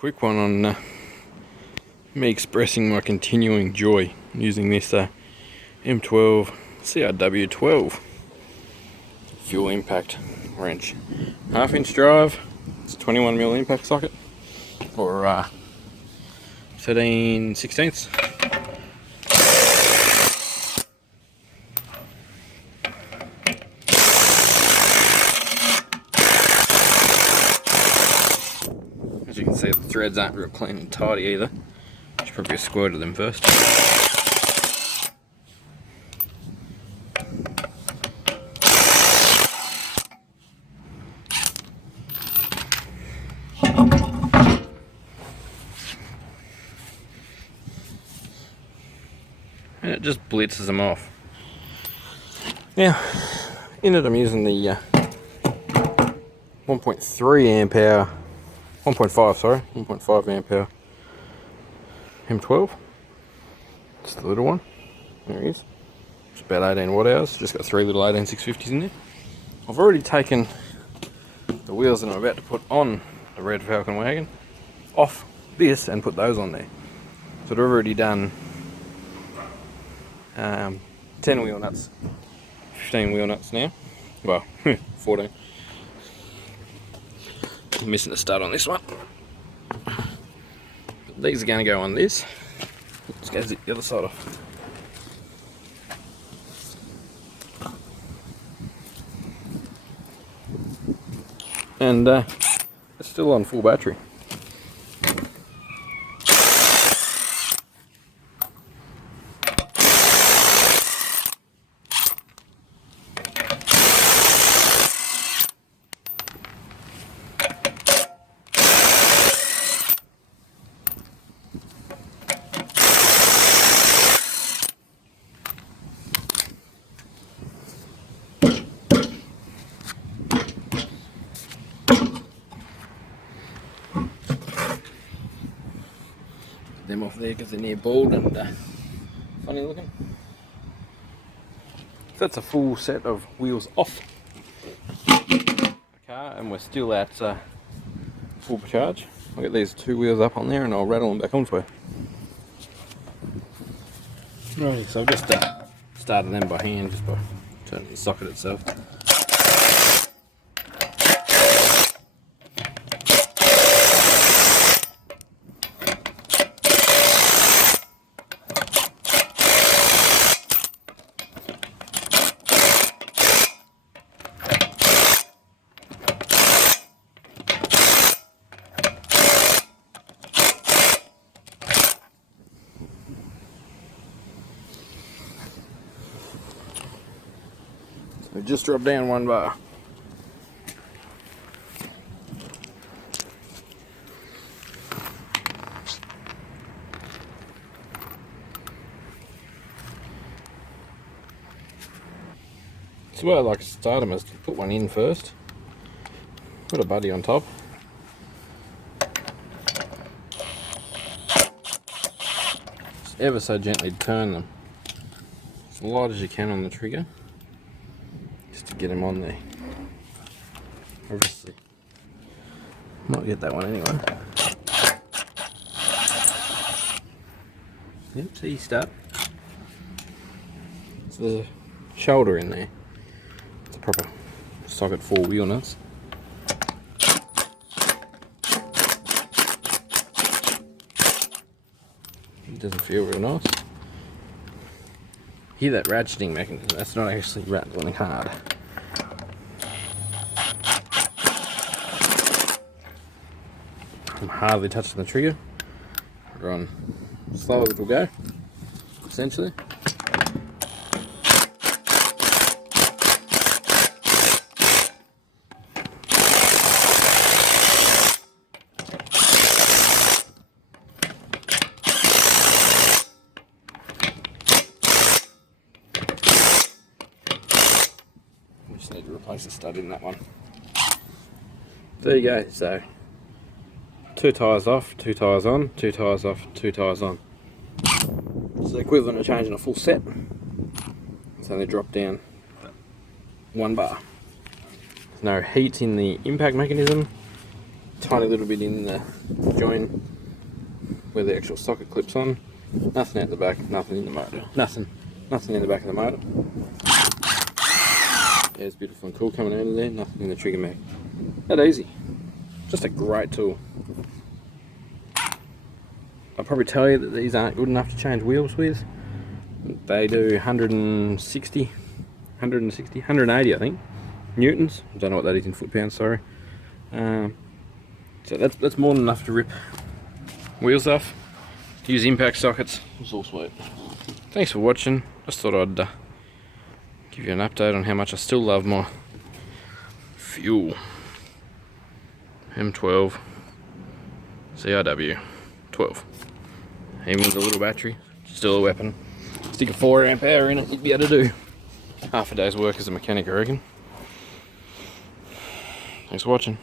quick one on me expressing my continuing joy using this M12 ciw12 fuel impact wrench. 1/2 inch drive, it's a 21mm impact socket, or 13/16. As you can see, the threads aren't real clean and tidy either. Should probably squirt of them first. And it just blitzes them off. Now, in it I'm using the 1.3 amp hour, 1.5 sorry, 1.5 amp hour M12. It's the little one. There it is. It's about 18 watt hours. Just got 3 little 18650s in there. I've already taken the wheels that I'm about to put on the red Falcon wagon off this and put those on there. So I've already done 10 wheel nuts, 15 wheel nuts now. Well, 14. I'm missing a stud on this one. But these are going to go on this. Let's go zip the other side off. And it's still on full battery. Them off there because they're near bald and funny looking. So that's a full set of wheels off the car, and we're still at full charge. I'll get these 2 wheels up on there and I'll rattle them back onto it. Right, so I've just started them by hand, just by turning the socket itself. We just dropped down 1 bar. So the way I like to start them is to put one in first, put a buddy on top, just ever so gently turn them as light as you can on the trigger, just to get them on there. Obviously, might get that one anyway. Yep, see, start. It's the shoulder in there. It's a proper socket 4 wheel nuts. It doesn't feel real nice. Hear that ratcheting mechanism? That's not actually rattling hard. I'm hardly touching the trigger. We're on slow as it will go, essentially. We just need to replace the stud in that one. There you go. So 2 tyres off, 2 tyres on, 2 tyres off, 2 tyres on. It's the equivalent of changing a full set. So they drop down 1 bar. There's no heat in the impact mechanism. tiny little bit in the joint where the actual socket clips on. Nothing out the back, nothing in the motor. Nothing in the back of the motor. Yeah, it's beautiful and cool coming out of there, nothing in the trigger mag. That easy. Just a great tool. I'll probably tell you that these aren't good enough to change wheels with. They do 160, 180 I think, newtons. I don't know what that is in foot-pounds, sorry. So that's more than enough to rip wheels off. Use impact sockets, it's all sweet. Thanks for watching. Just thought I'd give you an update on how much I still love my fuel. M12 ciw12. Even with a little battery, still a weapon. Stick a 4 amp hour in it, you'd be able to do half a day's work as a mechanic, I reckon. Thanks for watching.